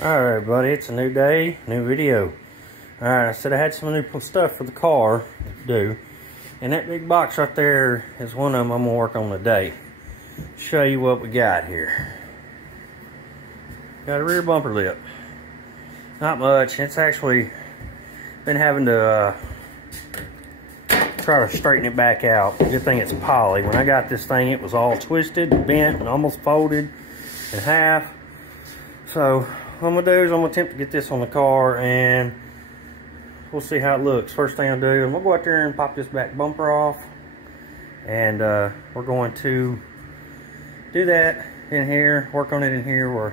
Alright everybody, it's a new day, new video. Alright, I said I had some new stuff for the car to do. And that big box right there is one of them I'm going to work on today. Show you what we got here. Got a rear bumper lip. Not much. It's actually been having to try to straighten it back out. Good thing it's poly. When I got this thing, it was all twisted, bent, and almost folded in half. So what I'm going to do is I'm going to attempt to get this on the car and we'll see how it looks. First thing I'll do, I'm going to go out there and pop this back bumper off. And we're going to do that in here, work on it in here. We're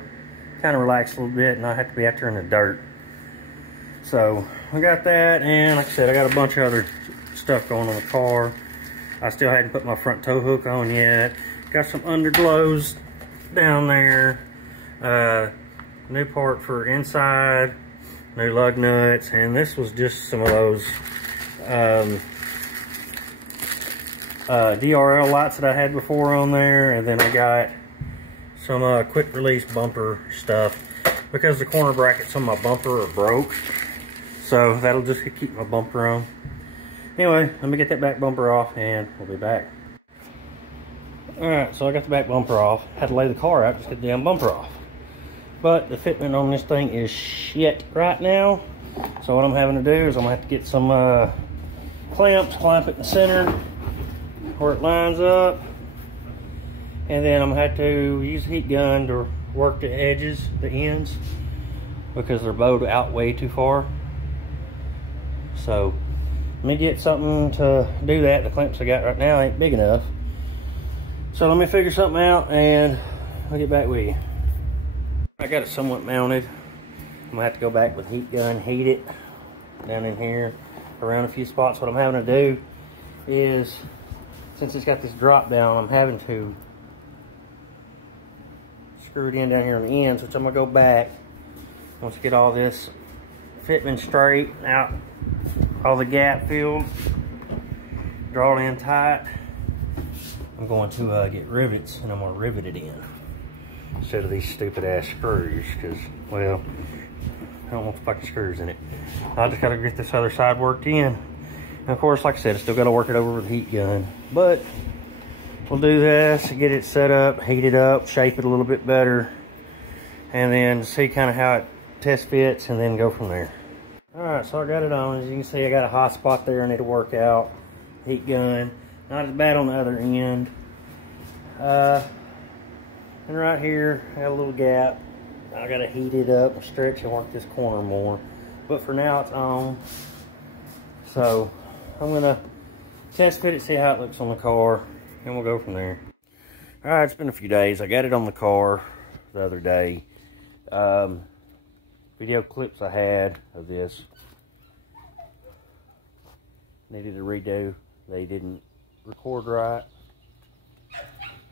kind of relax a little bit and not have to be out there in the dirt. So I got that, and like I said, I got a bunch of other stuff going on the car. I still hadn't put my front tow hook on yet. Got some underglows down there. New part for inside, new lug nuts, and this was just some of those DRL lights that I had before on there, and then I got some quick release bumper stuff because the corner brackets on my bumper are broke, so that'll just keep my bumper on. Anyway, let me get that back bumper off and we'll be back. Alright, so I got the back bumper off. Had to lay the car out just to get the damn bumper off. But the fitment on this thing is shit right now. So what I'm having to do is I'm going to have to get some clamps, clamp it in the center where it lines up. And then I'm going to have to use a heat gun to work the edges, the ends, because they're bowed out way too far. So let me get something to do that. The clamps I got right now ain't big enough. So let me figure something out and I'll get back with you. I got it somewhat mounted. I'm gonna have to go back with heat gun, heat it down in here around a few spots. What I'm having to do is, since it's got this drop down, I'm having to screw it in down here on the ends, which I'm gonna go back once I get all this fitment straight out, all the gap filled, draw it in tight. I'm going to get rivets, and I'm going to rivet it in instead of these stupid ass screws, because, well, I don't want the fucking screws in it. I just got to get this other side worked in. And of course, like I said, I still got to work it over with a heat gun. But we'll do this, get it set up, heat it up, shape it a little bit better, and then see kind of how it test fits, and then go from there. Alright, so I got it on. As you can see, I got a hot spot there I need to work out. Heat gun. Not as bad on the other end. And right here, I got a little gap. I gotta heat it up and stretch and work this corner more. But for now, it's on. So I'm gonna test fit it, see how it looks on the car, and we'll go from there. Alright, it's been a few days. I got it on the car the other day. Video clips I had of this needed a redo. They didn't record right,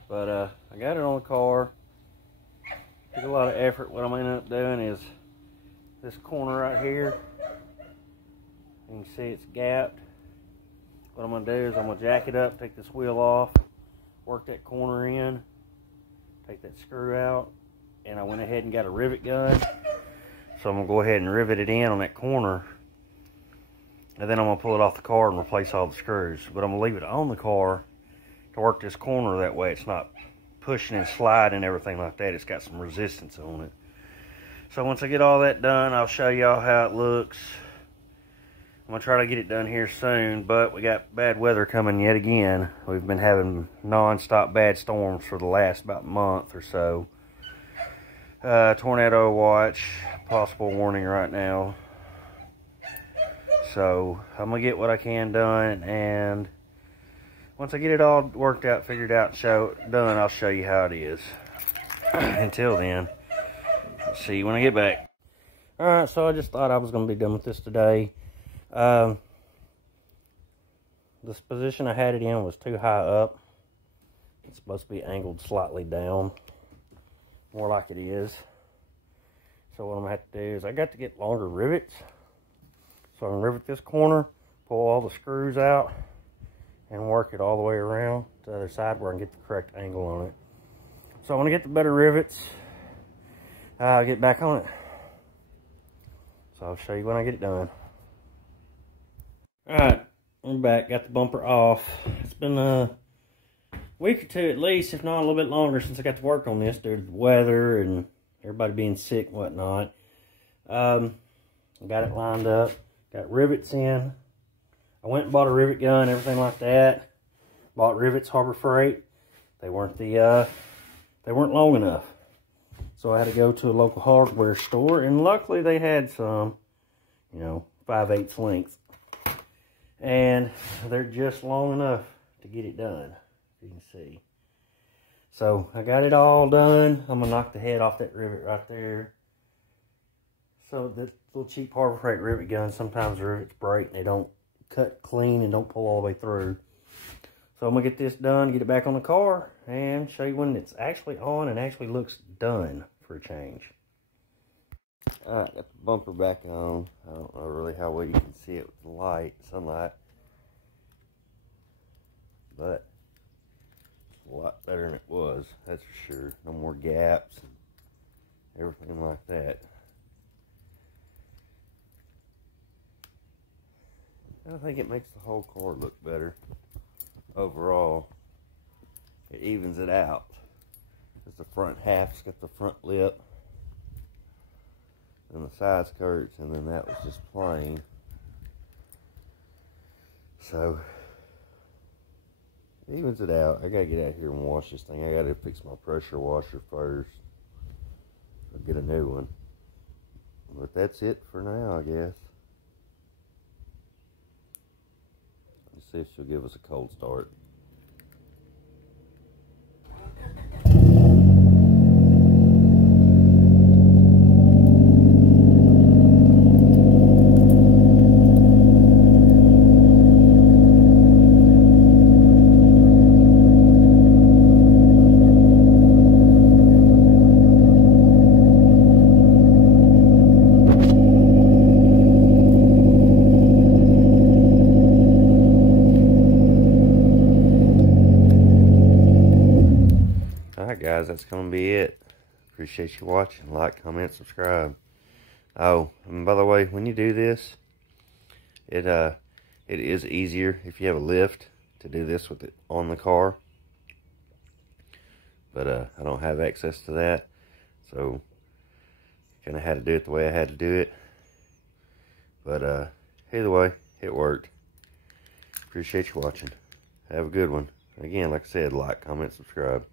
but I got it on the car. Took a lot of effort. What I'm ending up doing is this corner right here, you can see it's gapped. What I'm going to do is I'm going to jack it up, take this wheel off, work that corner in, take that screw out, and I went ahead and got a rivet gun, so I'm going to go ahead and rivet it in on that corner. And then I'm going to pull it off the car and replace all the screws. But I'm going to leave it on the car to work this corner. That way it's not pushing and sliding and everything like that. It's got some resistance on it. So once I get all that done, I'll show y'all how it looks. I'm going to try to get it done here soon. But we got bad weather coming yet again. We've been having non-stop bad storms for the last about month or so. Tornado watch. Possible warning right now. So I'm gonna get what I can done, and once I get it all worked out, figured out, done, I'll show you how it is. Until then, let's see when I get back. Alright, so I just thought I was gonna be done with this today. This position I had it in was too high up. It's supposed to be angled slightly down, more like it is. So what I'm gonna have to do is I got to get longer rivets. So I'm going to rivet this corner, pull all the screws out, and work it all the way around to the other side where I can get the correct angle on it. So I want to get the better rivets. I'll get back on it. So I'll show you when I get it done. Alright, I'm back. Got the bumper off. It's been a week or two at least, if not a little bit longer, since I got to work on this due to the weather and everybody being sick and whatnot. I got it lined up. Got rivets in. I went and bought a rivet gun, everything like that. Bought rivets, Harbor Freight. They weren't long enough. So I had to go to a local hardware store, and luckily they had some, 5/8 length. And they're just long enough to get it done, you can see. So I got it all done. I'm gonna knock the head off that rivet right there. So the little cheap Harbor Freight rivet gun, sometimes the rivets break and they don't cut clean and don't pull all the way through. So I'm gonna get this done, get it back on the car, and show you when it's actually on and actually looks done for a change. Alright, got the bumper back on. I don't know really how well you can see it with the light, sunlight. But it's a lot better than it was, that's for sure. No more gaps and everything like that. I think it makes the whole car look better overall. It evens it out. Because the front half's got the front lip and the side skirts, and then that was just plain. So it evens it out. I gotta get out here and wash this thing. I gotta fix my pressure washer first. I'll get a new one. But that's it for now, I guess. Let's see if she'll give us a cold start. Alright guys, that's going to be it. Appreciate you watching. Like, comment, subscribe. Oh, and by the way, when you do this, it is easier if you have a lift to do this with it on the car. But I don't have access to that, so kind of had to do it the way I had to do it. But either way, it worked. Appreciate you watching. Have a good one. Again, like I said, like, comment, subscribe.